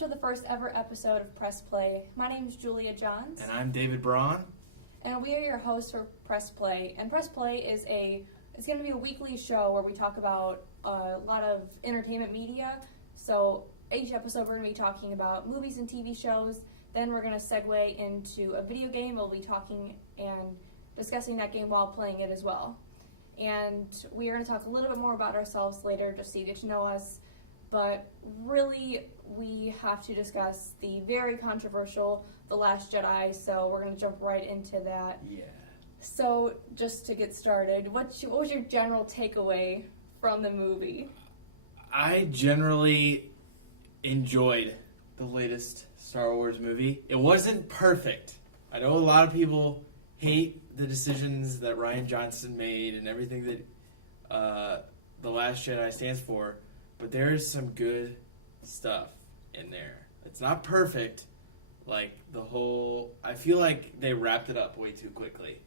to the first ever episode of Press Play. My name is Julia Johns. And I'm David Braun. And we are your hosts for Press Play. And Press Play is it's going to be a weekly show where we talk about a lot of entertainment media. So each episode we're going to be talking about movies and TV shows. Then we're going to segue into a video game. We'll be talking and discussing that game while playing it as well. And we are going to talk a little bit more about ourselves later just so you get to know us. But really, we have to discuss the very controversial The Last Jedi, so we're going to jump right into that. Yeah. So, just to get started, what was your general takeaway from the movie? I generally enjoyed the latest Star Wars movie. It wasn't perfect. I know a lot of people hate the decisions that Rian Johnson made and everything that The Last Jedi stands for, but there's some good stuff in there. It's not perfect. I feel like they wrapped it up way too quickly.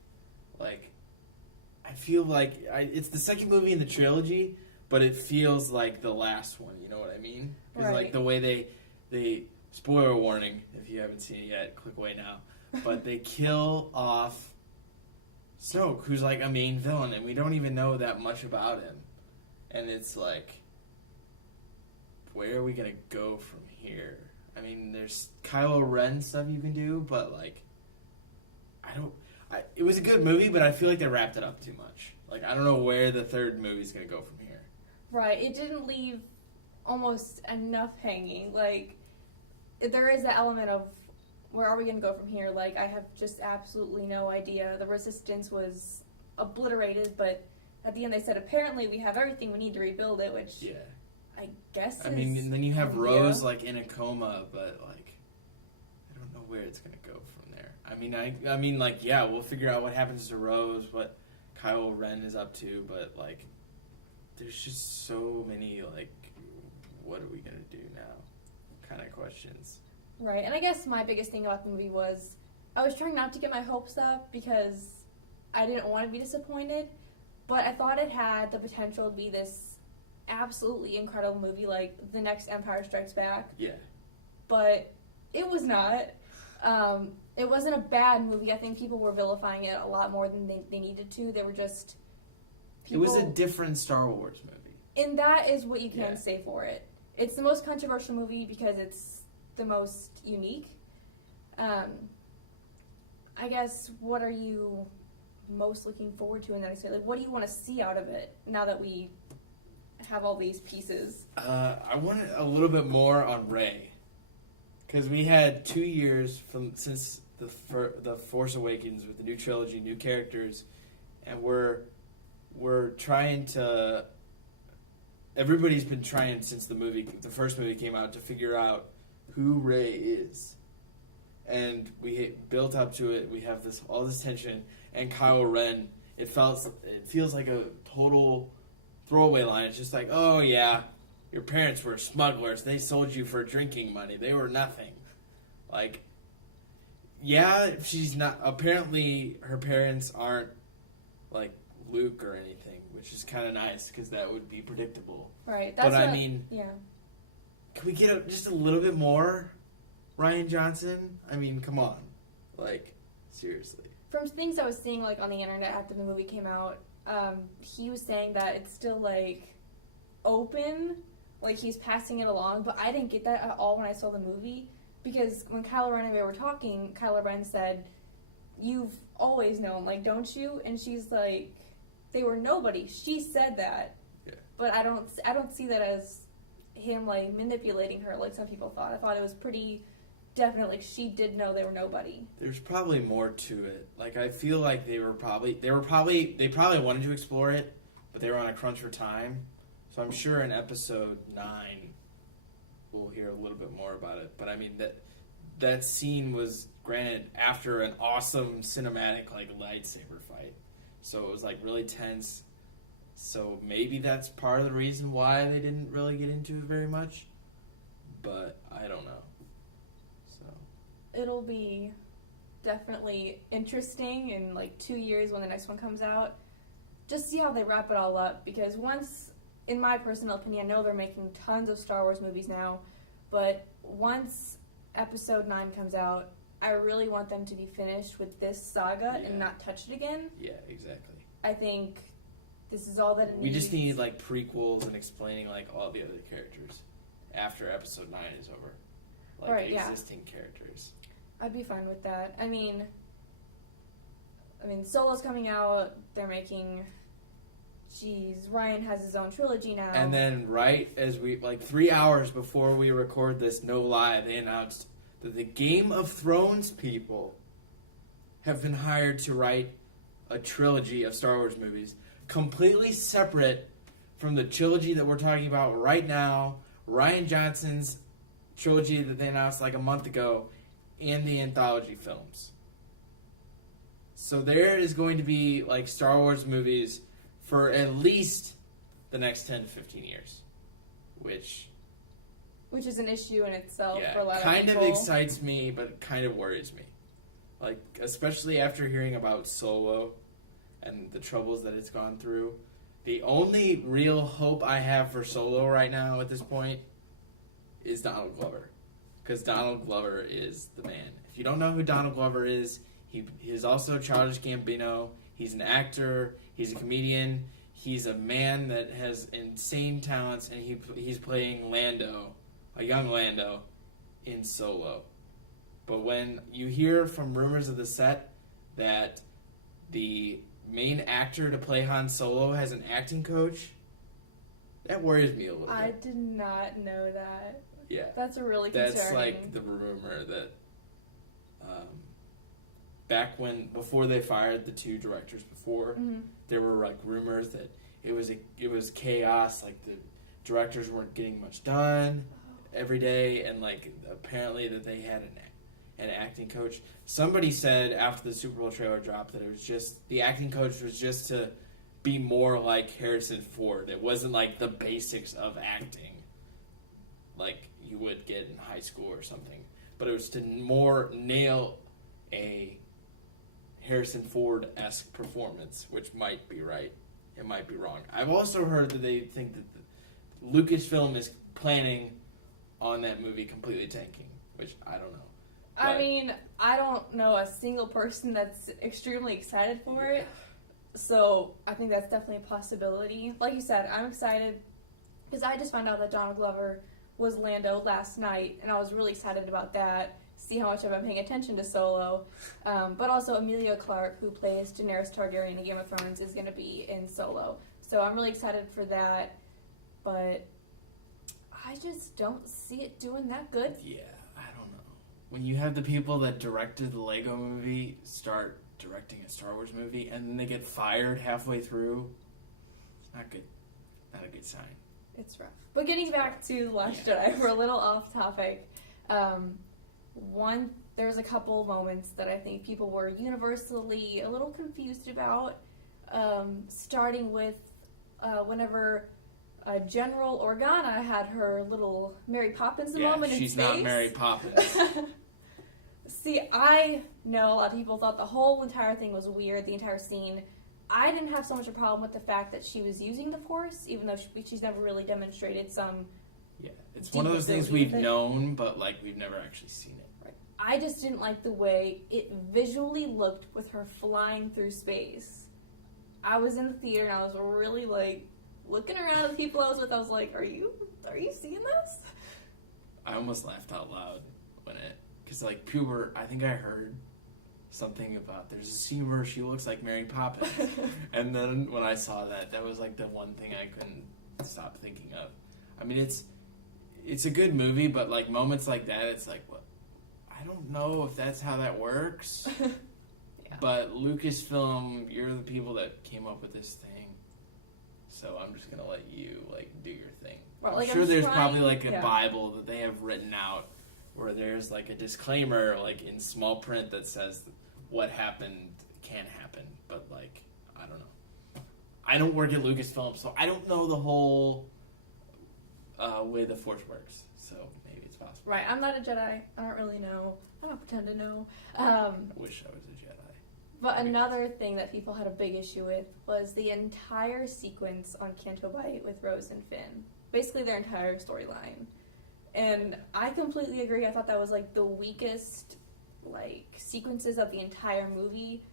I feel like it's the second movie in the trilogy, but it feels like the last one. You know what I mean? Because right. the way they spoiler warning if you haven't seen it yet, click away now. But they kill off Snoke, who's like a main villain, and we don't even know that much about him. And it's like, where are we gonna go from here? I mean, there's Kylo Ren stuff you can do, but it was a good movie, but I feel like they wrapped it up too much. I don't know where the third movie's gonna go from here. Right, it didn't leave almost enough hanging. There is that element of, where are we gonna go from here? I have just absolutely no idea. The Resistance was obliterated, but at the end they said, apparently we have everything we need to rebuild it, which... Yeah. I guess. I mean, and then you have Rose in a coma, but I don't know where it's gonna go from there. I mean, yeah, we'll figure out what happens to Rose, what Kylo Ren is up to, but there's just so many what are we gonna do now, kind of questions. Right, and I guess my biggest thing about the movie was I was trying not to get my hopes up because I didn't want to be disappointed, but I thought it had the potential to be this absolutely incredible movie like the next Empire Strikes Back. Yeah. But it was not. It wasn't a bad movie. I think people were vilifying it a lot more than they needed to. They were just... It was a different Star Wars movie. And that is what you can say for it. It's the most controversial movie because it's the most unique. I guess, what are you most looking forward to in the next movie? What do you want to see out of it now that we have all these pieces? I wanted a little bit more on Rey, because we had 2 years since the Force Awakens with the new trilogy, new characters, and we're trying to. Everybody's been trying since the first movie came out, to figure out who Rey is, and we built up to it. We have all this tension, and Kylo Ren. It feels like a total throwaway line. It's just oh yeah, your parents were smugglers. They sold you for drinking money. They were nothing. Yeah, she's not. Apparently, her parents aren't Luke or anything, which is kind of nice because that would be predictable. Right. But yeah. Can we get just a little bit more Rian Johnson? I mean, come on, seriously. From things I was seeing on the internet after the movie came out, he was saying that it's still open, he's passing it along, but I didn't get that at all when I saw the movie, because when Kylo Ren and I were talking, Kylo Ren said, "You've always known, don't you?" And she's they were nobody. She said that. Yeah. But I don't see that as him manipulating her like some people thought. I thought it was pretty definite, she did know they were nobody. There's probably more to it. I feel like they probably wanted to explore it, but they were on a crunch for time. So I'm sure in episode 9 we'll hear a little bit more about it. But I mean that scene was granted after an awesome cinematic lightsaber fight. So it was really tense. So maybe that's part of the reason why they didn't really get into it very much. But I don't know. It'll be definitely interesting in 2 years when the next one comes out. Just see how they wrap it all up, because once, in my personal opinion, I know they're making tons of Star Wars movies now, but once Episode 9 comes out, I really want them to be finished with this saga and not touch it again. Yeah, exactly. I think this is all that it needs. We just need, like, prequels and explaining, like, all the other characters after Episode 9 is over. Like, right, existing characters. I'd be fine with that. I mean, Solo's coming out. They're making... Ryan has his own trilogy now. And then right as 3 hours before we record this, no lie, they announced that the Game of Thrones people have been hired to write a trilogy of Star Wars movies, completely separate from the trilogy that we're talking about right now, Rian Johnson's trilogy that they announced like a month ago, and the anthology films. So there is going to be like Star Wars movies for at least the next 10 to 15 years, which is an issue in itself for a lot of people. Kind of excites me, but kind of worries me. Like, especially after hearing about Solo and the troubles that it's gone through. The only real hope I have for Solo right now at this point is Donald Glover. Because Donald Glover is the man. If you don't know who Donald Glover is, he is also Childish Gambino. He's an actor. He's a comedian. He's a man that has insane talents, and he's playing Lando, a young Lando, in Solo. But when you hear from rumors of the set that the main actor to play Han Solo has an acting coach, that worries me a little bit. I did not know that. Yeah. That's a really concerning. That's like the rumor that back before they fired the two directors before, there were like rumors that it was chaos, like the directors weren't getting much done every day, and like apparently that they had an acting coach. Somebody said after the Super Bowl trailer dropped that it was just the acting coach was just to be more like Harrison Ford. It wasn't like the basics of acting like you would get in high school or something, but it was to more nail a Harrison Ford-esque performance, which might be right. It might be wrong. I've also heard that they think that Lucasfilm is planning on that movie completely tanking, which I don't know. But, I mean, I don't know a single person that's extremely excited for it, so I think that's definitely a possibility. Like you said, I'm excited because I just found out that Donald Glover was Lando last night, and I was really excited about that. See how much I've been paying attention to Solo. But also Emilia Clarke, who plays Daenerys Targaryen in Game of Thrones, is going to be in Solo. So I'm really excited for that. But I just don't see it doing that good. Yeah, I don't know. When you have the people that directed the Lego movie start directing a Star Wars movie, and then they get fired halfway through, it's not good. Not a good sign. It's rough. But getting back to Last Jedi, we're a little off topic. There's a couple moments that I think people were universally a little confused about, starting with whenever General Organa had her little Mary Poppins moment in space. She's not Mary Poppins. See, I know a lot of people thought the whole entire thing was weird, the entire scene. I didn't have so much a problem with the fact that she was using the Force, even though she's never really demonstrated some... Yeah, it's one of those things we've known, but like we've never actually seen it. Right. I just didn't like the way it visually looked with her flying through space. I was in the theater and I was really like looking around at the people I was with. I was like, "Are you seeing this?" I almost laughed out loud because like I think I heard something about there's a scene where she looks like Mary Poppins, and then when I saw that was like the one thing I couldn't stop thinking of. I mean, it's a good movie, but like moments like that, it's like, what? I don't know if that's how that works. Yeah. But Lucasfilm, you're the people that came up with this thing, so I'm just gonna let you like do your thing. Well, I'm sure there's probably like a Bible that they have written out where there's like a disclaimer like in small print that says what happened can happen, but like I don't know. I don't work at Lucasfilm, so I don't know the whole way the Force works, so maybe it's possible. Right, I'm not a Jedi. I don't really know. I don't pretend to know. I wish I was a Jedi. But another thing that people had a big issue with was the entire sequence on Canto Bight with Rose and Finn. Basically their entire storyline. And I completely agree. I thought that was like the weakest like sequences of the entire movie.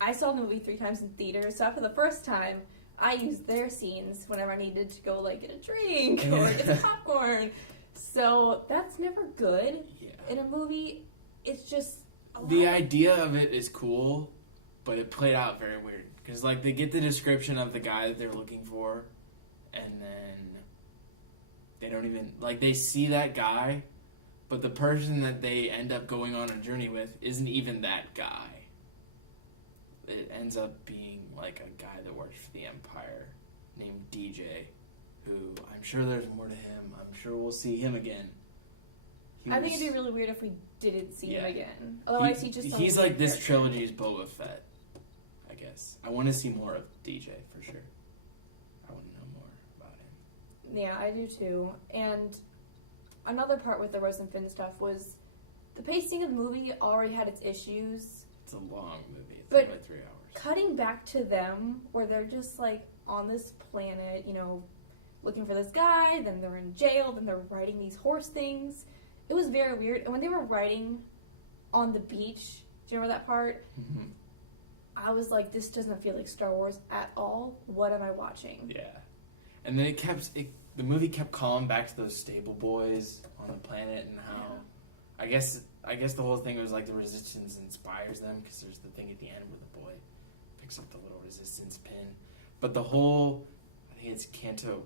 I saw the movie 3 times in theaters, so after the first time, I used their scenes whenever I needed to go like get a drink or get some popcorn. So that's never good in a movie. It's just the idea of it is cool, but it played out very weird because like they get the description of the guy that they're looking for, and then they don't even like they see that guy, but the person that they end up going on a journey with isn't even that guy. It ends up being like a guy that works for the Empire named DJ, who I'm sure there's more to him. I'm sure we'll see him again. I think it'd be really weird if we didn't see him again. Otherwise, he's like this trilogy's Boba Fett, I guess. I want to see more of DJ for sure. I want to know more about him. Yeah, I do too. And another part with the Rose and Finn stuff was the pacing of the movie already had its issues. It's a long movie. It's but like 3 hours. Cutting back to them, where they're just like on this planet, you know, looking for this guy, then they're in jail, then they're riding these horse things. It was very weird. And when they were riding on the beach, do you remember that part? Mm-hmm. I was like, this doesn't feel like Star Wars at all. What am I watching? Yeah. And then the movie kept calling back to those stable boys on the planet and how, I guess the whole thing was like the Resistance inspires them because there's the thing at the end where the boy picks up the little Resistance pin. But the whole, I think it's Canto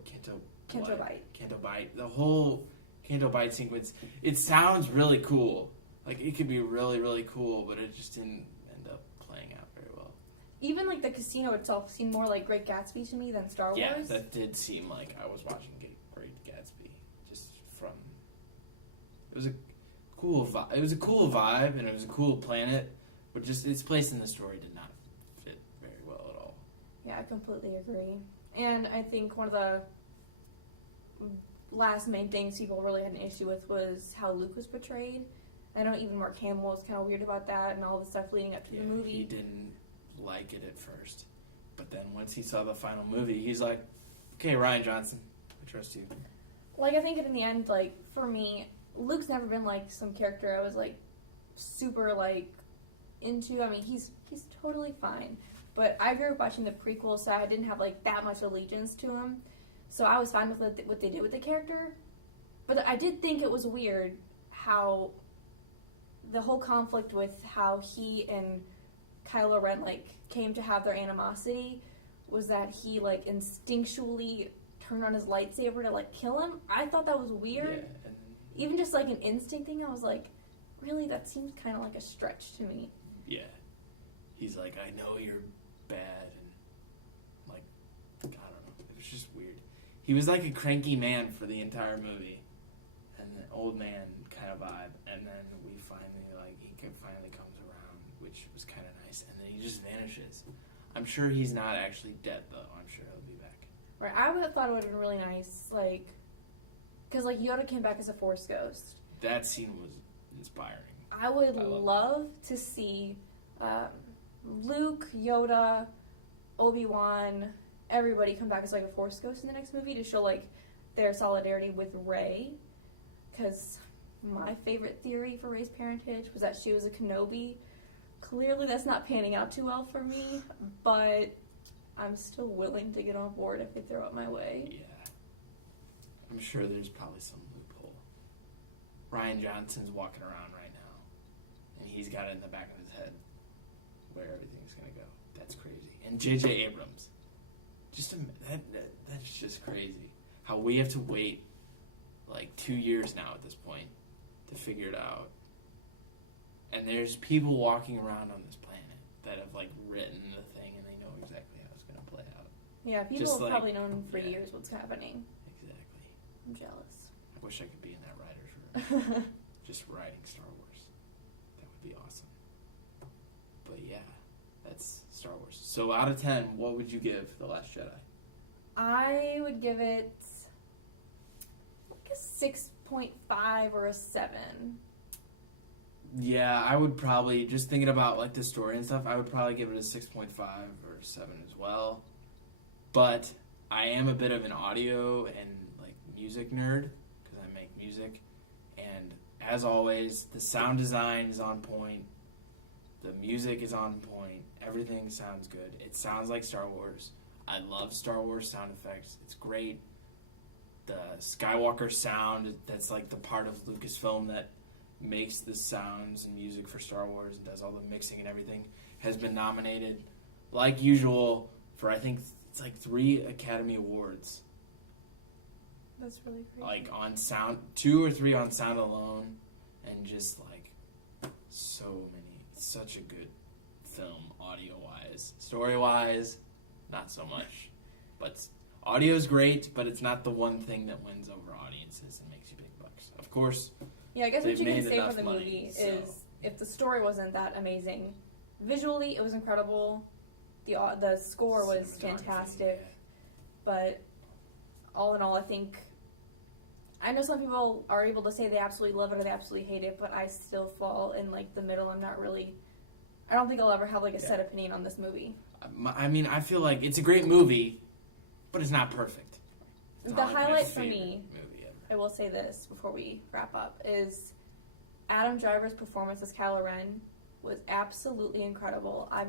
Bite. The whole Canto Bite sequence, it sounds really cool. Like, it could be really, really cool, but it just didn't end up playing out very well. Even, like, the casino itself seemed more like Great Gatsby to me than Star Wars. Yeah, that did seem like I was watching Great Gatsby. Just from... It was a cool vibe, and it was a cool planet, but just its place in the story did not fit very well at all. Yeah, I completely agree. And I think one of the last main things people really had an issue with was how Luke was portrayed. I know even Mark Hamill was kind of weird about that and all the stuff leading up to the movie. He didn't like it at first. But then once he saw the final movie, he's like, okay, Rian Johnson, I trust you. Like, I think in the end, like, for me, Luke's never been, like, some character I was, like, super, like, into. I mean, he's totally fine. But I grew up watching the prequel, so I didn't have, like, that much allegiance to him. So I was fine with what they did with the character. But I did think it was weird how the whole conflict with how he and Kylo Ren, like, came to have their animosity was that he, like, instinctually turned on his lightsaber to, like, kill him. I thought that was weird. Yeah. Even just, like, an instinct thing, I was like, really? That seems kind of like a stretch to me. Yeah. He's like, I know you're bad, and, like, I don't know. It was just weird. He was like a cranky man for the entire movie, and an old man kind of vibe, and then he finally comes around, which was kind of nice, and then he just vanishes. I'm sure he's not actually dead, though. I'm sure he'll be back. Right, I would have thought it would have been really nice, like, because, like, Yoda came back as a Force ghost. That scene was inspiring. I would love to see Luke, Yoda, Obi-Wan, everybody come back as, like, a Force ghost in the next movie to show, like, their solidarity with Rey. Because my favorite theory for Rey's parentage was that she was a Kenobi. Clearly that's not panning out too well for me, but I'm still willing to get on board if they throw it my way. Yeah. I'm sure there's probably some loophole. Rian Johnson's walking around right now, and he's got it in the back of his head where everything's going to go. That's crazy. And J.J. Abrams. That's just crazy. How we have to wait like 2 years now at this point to figure it out. And there's people walking around on this planet that have like written the thing and they know exactly how it's going to play out. Yeah, people have probably known for years what's happening. Exactly. I'm jealous. I wish I could be in that writer's room. Just writing Star Wars. That would be awesome. But yeah, that's Star Wars. So out of 10, what would you give The Last Jedi? I would give it like a 6.5 or a 7. Yeah, I would probably, just thinking about like the story and stuff, I would probably give it a 6.5 or 7 as well. But I am a bit of an audio and like music nerd because I make music. And as always, the sound design is on point. The music is on point. Everything sounds good. It sounds like Star Wars. I love Star Wars sound effects. It's great. The Skywalker sound, that's like the part of Lucasfilm that makes the sounds and music for Star Wars and does all the mixing and everything, has been nominated, like usual, for I think it's like 3 Academy Awards. That's really great. Like on sound, 2 or 3 on sound alone, and just like so many. It's such a good film, audio-wise. Story-wise, not so much. But audio's great, but it's not the one thing that wins over audiences and makes you big bucks. Of course, yeah, I guess what you can say for the money, movie so. is if the story wasn't that amazing, visually it was incredible. The score was fantastic, yeah. But all in all, I know some people are able to say they absolutely love it or they absolutely hate it, but I still fall in like the middle. I don't think I'll ever have like a set opinion on this movie. I mean, I feel like it's a great movie, but it's not perfect. It's The not like my highlight for favorite me, movie ever. I will say this before we wrap up, is Adam Driver's performance as Kylo Ren was absolutely incredible. I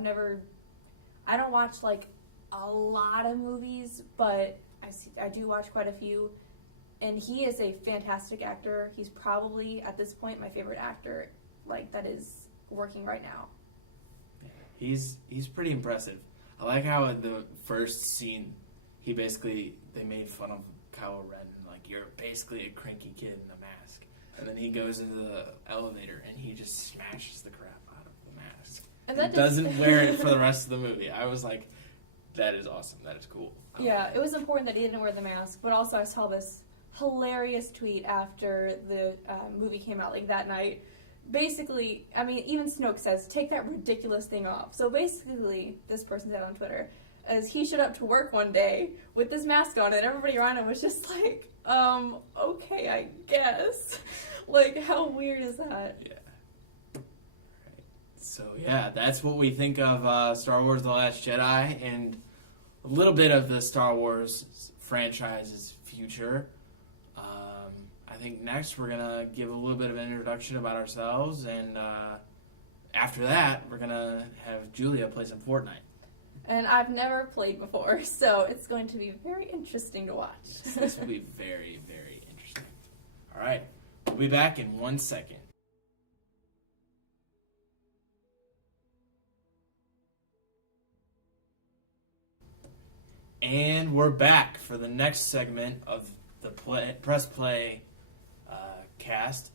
don't watch like a lot of movies, but I do watch quite a few, and he is a fantastic actor. He's probably at this point my favorite actor, like that is working right now. He's pretty impressive. I like how in the first scene, they made fun of Kylo Ren, like, you're basically a cranky kid in a mask. And then he goes into the elevator and he just smashes the crap out of the mask. And doesn't wear it for the rest of the movie. I was like, that is awesome. That is cool. Yeah, it was important that he didn't wear the mask, but also I saw this hilarious tweet after the movie came out, like that night. Basically, I mean, even Snoke says, take that ridiculous thing off. So basically, this person said on Twitter, as he showed up to work one day with this mask on, and everybody around him was just like, okay, I guess. Like, how weird is that? Yeah. Right. So, yeah, that's what we think of Star Wars The Last Jedi, and a little bit of the Star Wars franchise's future. I think next we're going to give a little bit of an introduction about ourselves, and after that, we're going to have Julia play some Fortnite. And I've never played before, so it's going to be very interesting to watch. This will be very, very interesting. All right, we'll be back in 1 second. And we're back for the next segment of the Press Play cast.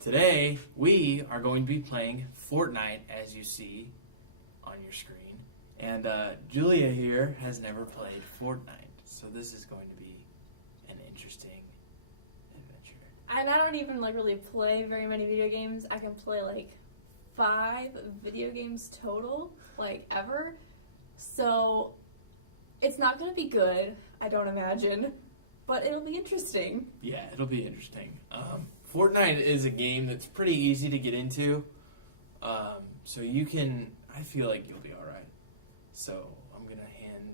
Today, we are going to be playing Fortnite, as you see on your screen. And Julia here has never played Fortnite, so this is going to be an interesting adventure. And I don't even really play very many video games. I can play 5 video games total, ever. So it's not going to be good, I don't imagine, but it'll be interesting. Yeah, it'll be interesting. Fortnite is a game that's pretty easy to get into, so I feel like you'll be all right. So I'm going to hand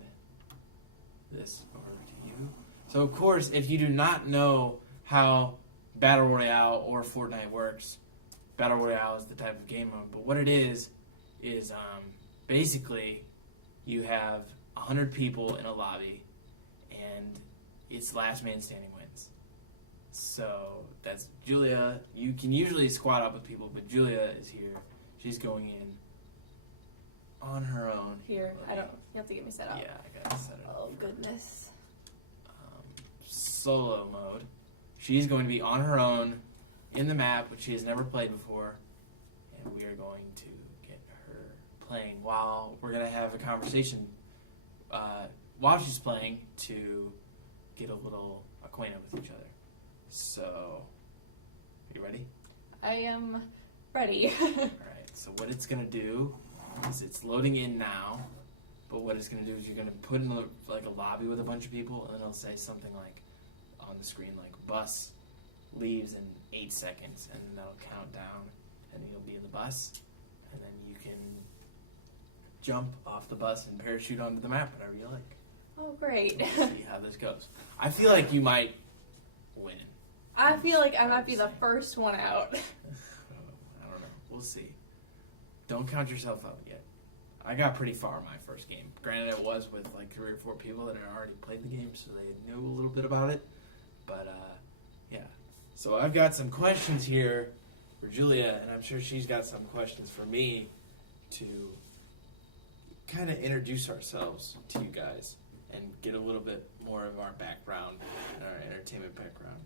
this over to you. So, of course, if you do not know how Battle Royale or Fortnite works, Battle Royale is the type of game mode, but what it is basically you have 100 people in a lobby, and it's last man standing wins. So that's Julia. You can usually squad up with people, but Julia is here. She's going in on her own. Here, you have to get me set up. Yeah, I gotta set it up. Oh, goodness. Solo mode. She's going to be on her own in the map, which she has never played before, and we are going to get her playing while we're going to have a conversation while she's playing to get a little acquainted with each other. So, are you ready? I am ready. Alright, so what it's going to do is it's loading in now, but what it's going to do is you're going to put in a lobby with a bunch of people, and then it'll say something on the screen bus leaves in 8 seconds, and then that'll count down, and then you'll be in the bus, and then you can jump off the bus and parachute onto the map, whatever you like. Oh, great. We'll see how this goes. I feel like you might win. I feel like I might be the first one out. I don't know. We'll see. Don't count yourself out yet. I got pretty far in my first game. Granted, it was with like 3 or 4 people that had already played the game, so they knew a little bit about it. But, yeah. So I've got some questions here for Julia, and I'm sure she's got some questions for me to kind of introduce ourselves to you guys and get a little bit more of our background and our entertainment background.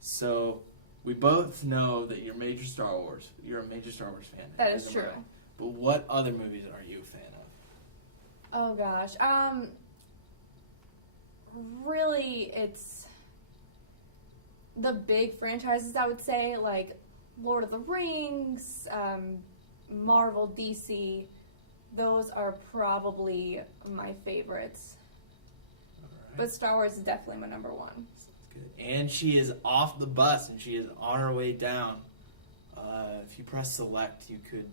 So we both know that you're a major Star Wars fan. That is true. But what other movies are you a fan of? Oh gosh. Really, it's the big franchises, I would say, like Lord of the Rings, Marvel, DC. Those are probably my favorites. All right. But Star Wars is definitely my number one. Sounds good. And she is off the bus, and she is on her way down. If you press select, you can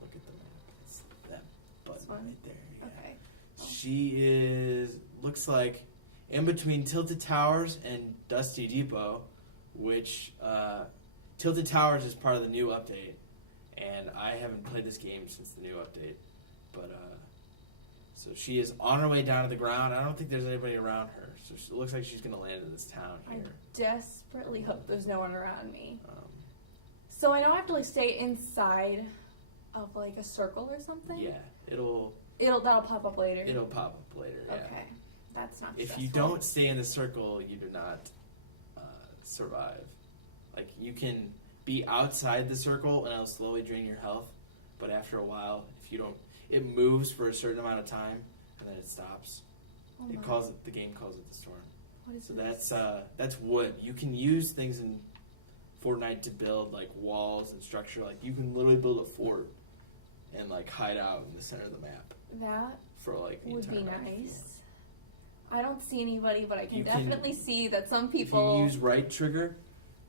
look at the map. It's that button right there. Yeah. Okay. She looks like in between Tilted Towers and Dusty Depot, which Tilted Towers is part of the new update, and I haven't played this game since the new update. But so she is on her way down to the ground. I don't think there's anybody around her, so it looks like she's gonna land in this town here. I desperately hope there's no one around me. So I know I have to like stay inside of like a circle or something. Yeah, that'll pop up later. It'll pop up later. Yeah. Okay, that's not. If stressful. you don't stay in the circle, you do not survive. Like you can be outside the circle and it'll slowly drain your health, but after a while, if you don't, it moves for a certain amount of time and then it stops. Oh The game calls it the storm. What is So this? that's wood. You can use things in Fortnite to build like walls and structure. Like you can literally build a fort and like hide out in the center of the map. That For like the would be entire map if you nice. I don't see anybody, but I can You can- definitely see that some want. people. If you use right trigger,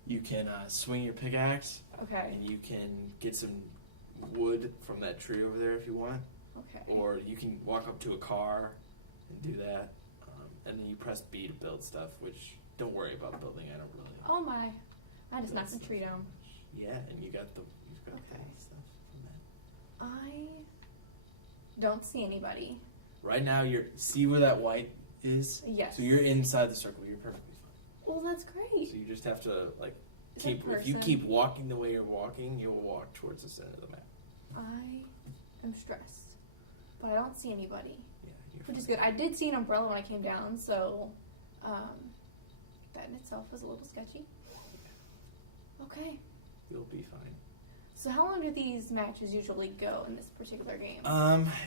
you can swing your pickaxe Okay. and you can get some wood from that tree over there if you want. Okay. Or you can walk up to a car and do that. And then you press B to build stuff, which don't worry about building. I don't really. Oh my! I just build knocked the stuff tree that down. much. Yeah, and you've got Okay. the stuff from that. I don't see anybody. Right now, see where that white is? Yes. So you're inside the circle. You're perfectly fine. Well, that's great. So you just have to like Is that if you person? keep walking the way you're walking, you'll walk towards the center of the map. I am stressed, but I don't see anybody, Yeah, you're which is fine. good. I did see an umbrella when I came down, so that in itself was a little sketchy. Okay. You'll be fine. So how long do these matches usually go in this particular game?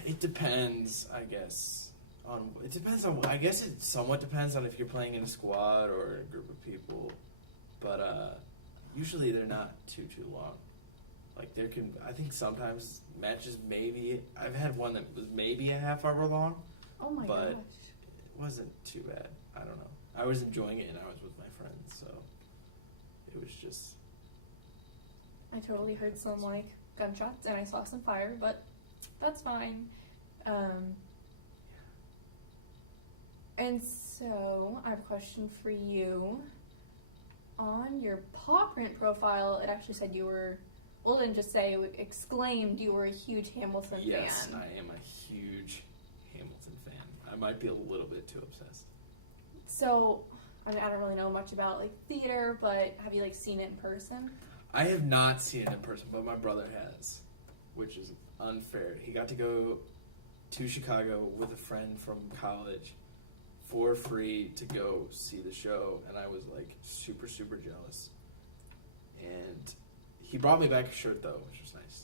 It depends, I guess. I guess it somewhat depends on if you're playing in a squad or a group of people. But usually they're not too long. Like I think sometimes matches I've had one that was maybe a half hour long. Oh my but- gosh. It wasn't too bad. I don't know. I was enjoying it and I was with my friends, so it was just. I totally heard some like gunshots and I saw some fire, but that's fine. And so I have a question for you. On your paw print profile, it actually said you were. Well, it didn't just say exclaimed you were a huge Hamilton Yes, fan. I am a huge Hamilton fan. I might be a little bit too obsessed. So, I mean, I don't really know much about like theater, but have you like seen it in person? I have not seen it in person, but my brother has, which is unfair. He got to go to Chicago with a friend from college for free to go see the show, and I was like super, super jealous. And he brought me back a shirt though, which was nice.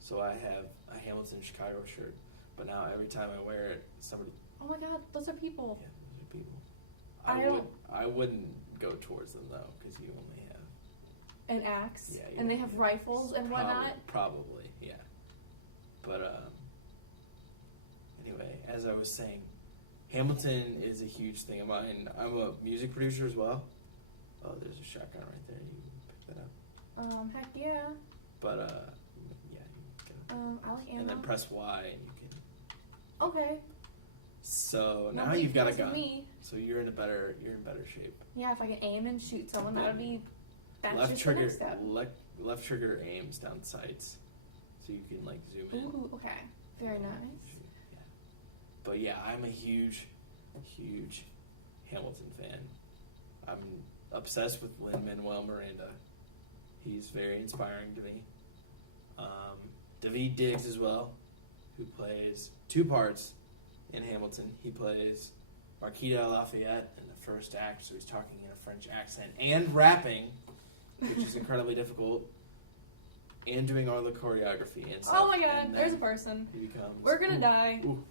So I have a Hamilton Chicago shirt, but now every time I wear it, somebody. Oh my God, those are people. Yeah, those are people. I I wouldn't go towards them though, because you only have. An axe, Yeah, and they have rifles and whatnot. Probably, yeah. But anyway, as I was saying, Hamilton is a huge thing of mine. I'm a music producer as well. Oh, there's a shotgun right there. You can pick that up. Heck yeah. But yeah, you can get it. I like ammo. And then press Y, and you can. Okay. So now Nobody you've got a messes with gun. me. So you're in better shape. Yeah, if I can aim and shoot someone, that would be That's left just trigger, the next step. left trigger aims down sights, so you can like zoom in. Ooh, okay. Very nice. Yeah. But yeah, I'm a huge Hamilton fan. I'm obsessed with Lin-Manuel Miranda. He's very inspiring to me. Daveed Diggs as well, who plays two parts in Hamilton. He plays Marquis de Lafayette in the first act, so he's talking in a French accent and rapping, which is incredibly difficult, and doing all the choreography and stuff. Oh my god, there's a person. He becomes... We're gonna die. Ooh.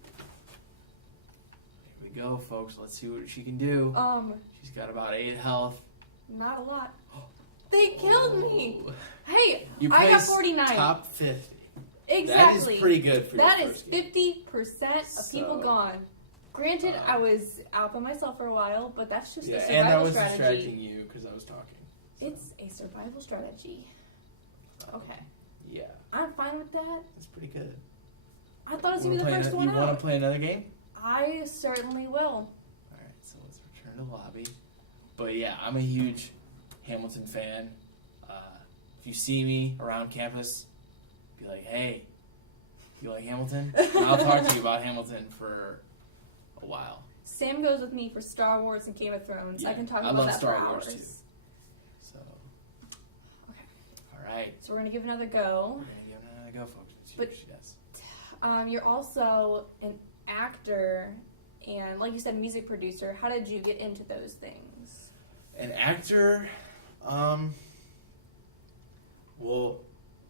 Here we go, folks. Let's see what she can do. She's got about 8 health. Not a lot. They killed me. Oh. Hey, You I got placed 49. top 50. Exactly. That is pretty good for That your is first game. 50% of people gone. Granted, I was out by myself for a while, but that's just a survival and I was strategy. distracting you because I was talking. So. It's a survival strategy. Okay. Yeah. I'm fine with that. That's pretty good. I thought it was going to be the first one You want out. to play another game? I certainly will. Alright, so let's return to lobby. But yeah, I'm a huge Hamilton fan. If you see me around campus, be like, hey, you like Hamilton? And I'll talk to you about Hamilton for a while. Sam goes with me for Star Wars and Game of Thrones. Yeah, I can talk I about love that Star for Wars, hours. too. So, Okay. alright. So we're going to give another go. We're going to give it another go, folks. Let's see But- what she does. You're also an actor and, like you said, music producer. How did you get into those things? An actor, well,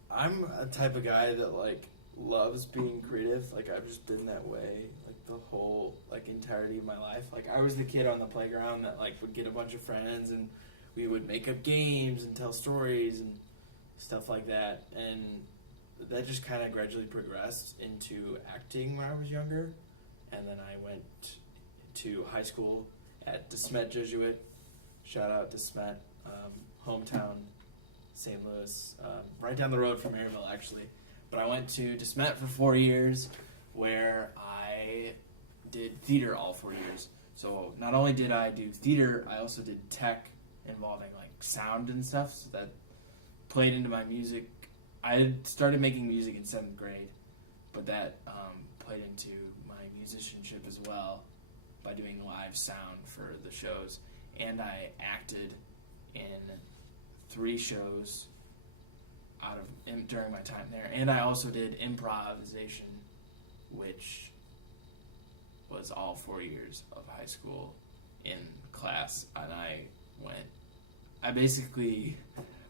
I'm a type of guy that, like, loves being creative. Like, I've just been that way, like, the whole, like, entirety of my life. Like, I was the kid on the playground that, like, would get a bunch of friends and we would make up games and tell stories and stuff like that. And that just kind of gradually progressed into acting when I was younger. And then I went to high school at DeSmet Jesuit. Shout out DeSmet, hometown St. Louis, right down the road from Maryville, actually. But I went to DeSmet for 4 years, where I did theater all 4 years. So not only did I do theater, I also did tech involving like sound and stuff. So that played into my music. I had started making music in 7th grade, but that played into my musicianship as well by doing live sound for the shows. And I acted in 3 shows during my time there. And I also did improvisation, which was all 4 years of high school in class. And I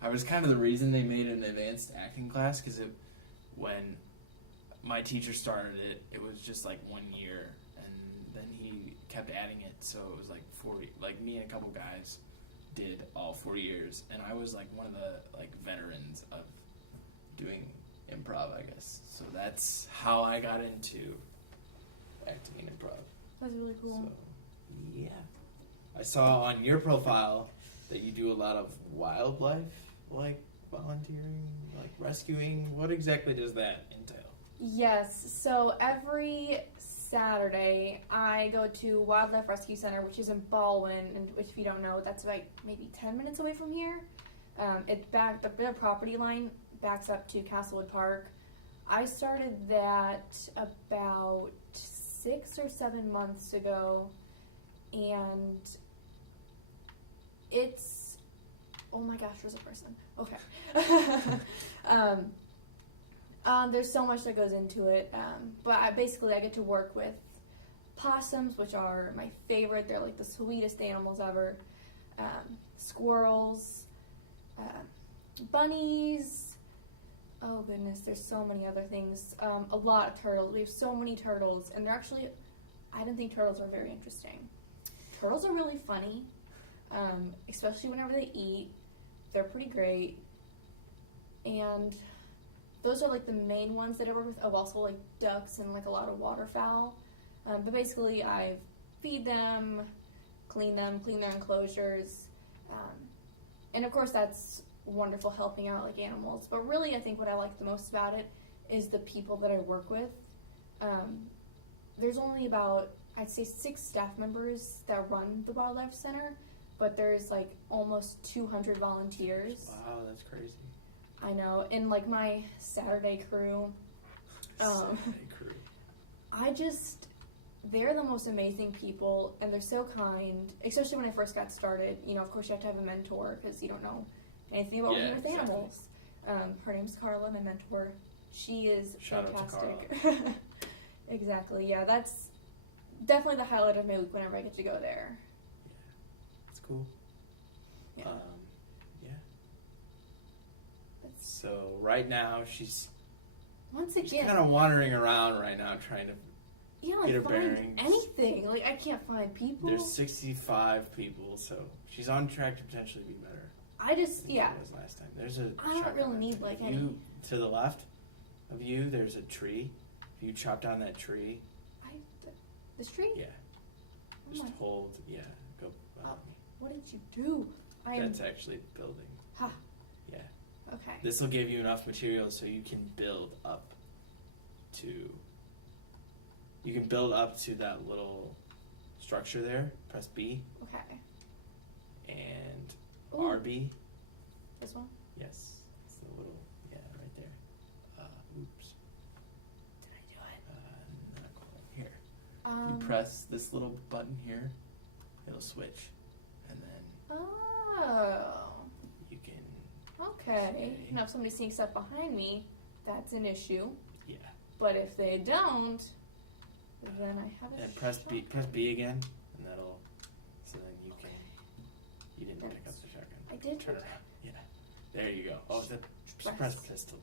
was kind of the reason they made an advanced acting class, because when my teacher started it, it was just like 1 year, and then he kept adding it, so it was like 40. Like, me and a couple guys did all 4 years, and I was like one of the like veterans of doing improv, I guess. So that's how I got into acting and improv. That's really cool. So, yeah. I saw on your profile that you do a lot of wildlife, like volunteering, like rescuing. What exactly does that entail? Yes, so every Saturday I go to Wildlife Rescue Center, which is in Baldwin, and which, if you don't know, that's like maybe 10 minutes away from here. The property line backs up to Castlewood Park. I started that about 6 or 7 months ago, and it's, oh my gosh, there's a person. Okay. There's so much that goes into it, but I get to work with possums, which are my favorite. They're like the sweetest animals ever. Squirrels, bunnies. Oh goodness, there's so many other things. A lot of turtles. We have so many turtles, and I didn't think turtles were very interesting. Turtles are really funny, especially whenever they eat. They're pretty great, and those are like the main ones that I work with. Oh, also like ducks and like a lot of waterfowl. But basically, I feed them, clean their enclosures, and of course that's wonderful, helping out like animals. But really, I think what I like the most about it is the people that I work with. There's only about, I'd say, 6 staff members that run the wildlife center, but there's like almost 200 volunteers. Wow, that's crazy. I know. And like my Saturday crew, Saturday crew. they're the most amazing people, and they're so kind, especially when I first got started. You know, of course you have to have a mentor because you don't know anything about working with animals. Her name's Carla, my mentor. She is Shout fantastic. out to Carla. Exactly, yeah, that's definitely the highlight of my week whenever I get to go there. Yeah, it's cool. Yeah. Yeah. So right now she's kind of wandering around right now trying to get her find bearings. anything. Like, I can't find people. There's 65 people, so she's on track to potentially be better. I just, than she was last time. There's a I don't really need, like, any... To the left of you, there's a tree. If you chop down that tree... This tree? Yeah. Just hold, go behind me. What did you do? That's actually building. Ha. Yeah. Okay. This will give you enough materials so you can build up to... You can build up to that little structure there. Press B. Okay. And Ooh. RB. This one? Yes. It's the little, right there. Oops. Did I do it? Not quite. Here. You press this little button here. It'll switch. And then... Oh. You can... Okay. Now if somebody sneaks up behind me, that's an issue. Yeah. But if they don't... Then I have a And press B again, and that'll, so then you can, you didn't pick up the shotgun. I did. Turn around. Yeah. There you go. Oh, just press pistol.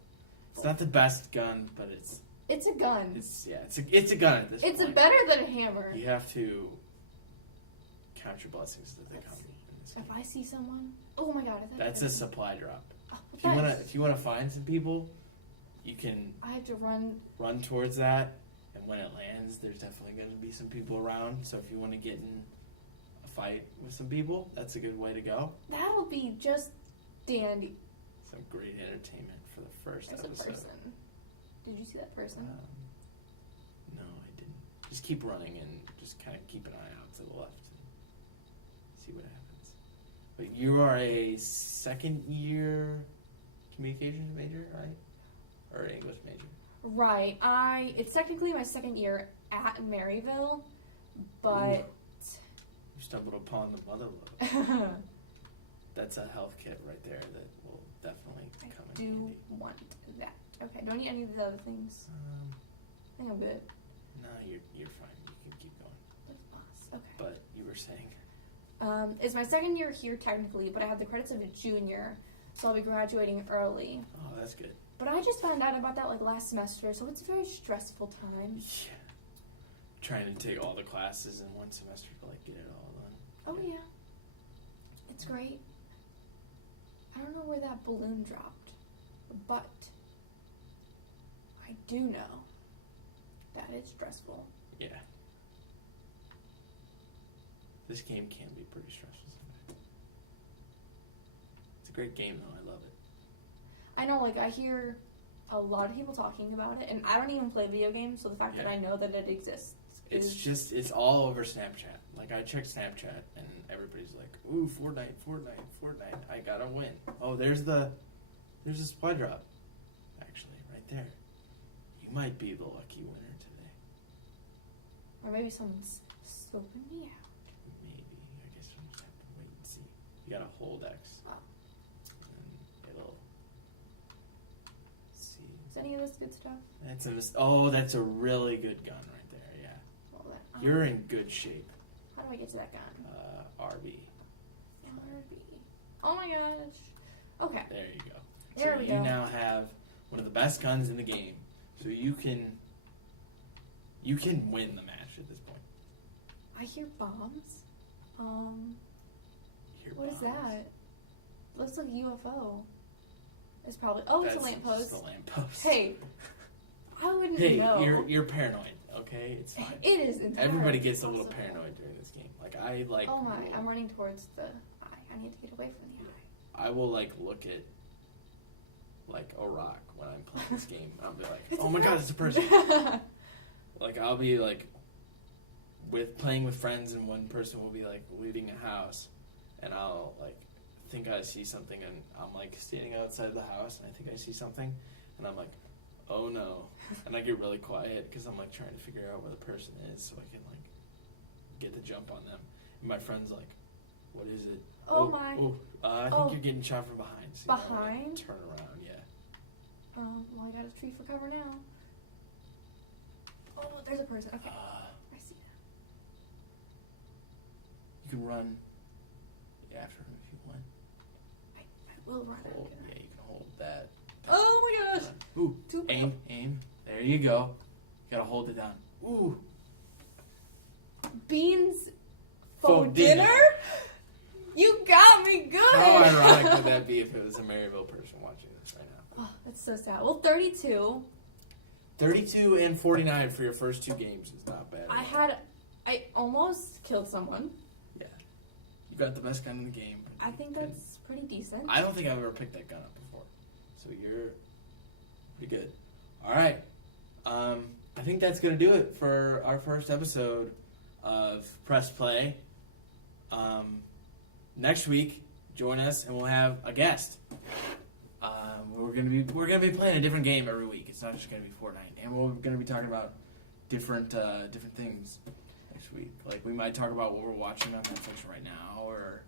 It's not the best gun, but it's a gun. It's a gun at this point. It's better than a hammer. You have to count your blessings that they come in this game. If I see someone, oh my god, that's a supply drop. Oh, if you wanna find some people, you can. I have to run towards that. And when it lands, there's definitely going to be some people around. So if you want to get in a fight with some people, that's a good way to go. That'll be just dandy. Some great entertainment for the first episode. There's a person. Did you see that person? No, I didn't. Just keep running and just kind of keep an eye out to the left and see what happens. But you are a second-year communications major, right? Or an English major? Right. It's technically my second year at Maryville, but... You stumbled upon the mother lode. That's a health kit right there that will definitely come in handy. I do want that. Okay, do I need any of the other things? I think I'm good. No, you're fine. You can keep going. That's boss. Okay. But you were saying? It's my second year here technically, but I have the credits of a junior, so I'll be graduating early. Oh, that's good. But I just found out about that like last semester, so it's a very stressful time. Yeah. Trying to take all the classes in one semester to like get it all done. Oh yeah. It's great. I don't know where that balloon dropped, but I do know that it's stressful. Yeah. This game can be pretty stressful sometimes. It's a great game though, I love it. I know, like, I hear a lot of people talking about it, and I don't even play video games, so the fact that I know that it exists it's all over Snapchat. Like, I check Snapchat, and everybody's like, ooh, Fortnite, I gotta win. Oh, there's a supply drop, actually, right there. You might be the lucky winner today. Or maybe someone's scoping me out. Maybe. I guess we'll just have to wait and see. You gotta hold X. Oh. And it'll... see. Is any of this good stuff? That's a really good gun right there, yeah. Well, you're in good shape. How do I get to that gun? RB. RB. Oh my gosh. Okay. There you go. There we go. You now have one of the best guns in the game. So you can win the match at this point. I hear bombs. What is that? Looks like a UFO. It's probably it's a lamppost. It's a lamppost. Hey, I wouldn't know. Hey, you're paranoid. Okay, it's fine. It is entirely Everybody gets a little possible. paranoid during this game. Oh my! I'm running towards the eye. I need to get away from the eye. I will look at a rock when I'm playing this game. I'll be like, oh my god, it's a person. I'll be playing with friends, and one person will be looting a house, and I'll like think I see something, and I'm like standing outside the house, and I think I see something, and I'm like, oh no, and I get really quiet because I'm like trying to figure out where the person is so I can like get the jump on them. And my friend's like, what is it? Oh my. I think you're getting shot from behind. So Behind? Like, turn around, yeah. Well, I got a tree for cover now. Oh, there's a person. Okay. I see that. You can run after him if you want. I will run. Hold, yeah, you can hold that. Oh my gosh. Ooh, Too aim. There you go. You gotta hold it down. Ooh. Beans for dinner? You got me good. How ironic would that be if it was a Maryville person watching this right now? Oh, that's so sad. Well, 32. 32 and 49 for your first 2 games is not bad. I almost killed someone. Yeah. You got the best gun in the game. I think that's pretty decent. I don't think I've ever picked that gun up before. So you're pretty good. All right. I think that's going to do it for our first episode of Press Play. Next week, join us and we'll have a guest. We're gonna be playing a different game every week. It's not just gonna be Fortnite, and we're gonna be talking about different things next week. Like we might talk about what we're watching on Netflix right now or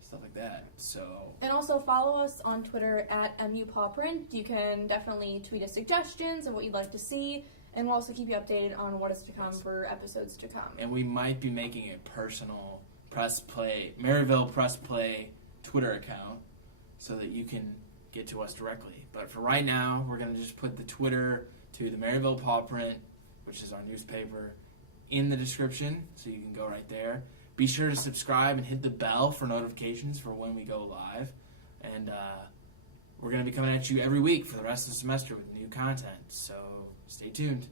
stuff like that. So and also follow us on Twitter at MUPawprint. You can definitely tweet us suggestions of what you'd like to see, and we'll also keep you updated on what is to come for episodes to come. And we might be making a personal Maryville Press Play Twitter account so that you can get to us directly. But for right now, we're going to just put the Twitter to the Maryville Pawprint, which is our newspaper, in the description, so you can go right there. Be sure to subscribe and hit the bell for notifications for when we go live. And we're going to be coming at you every week for the rest of the semester with new content, so stay tuned.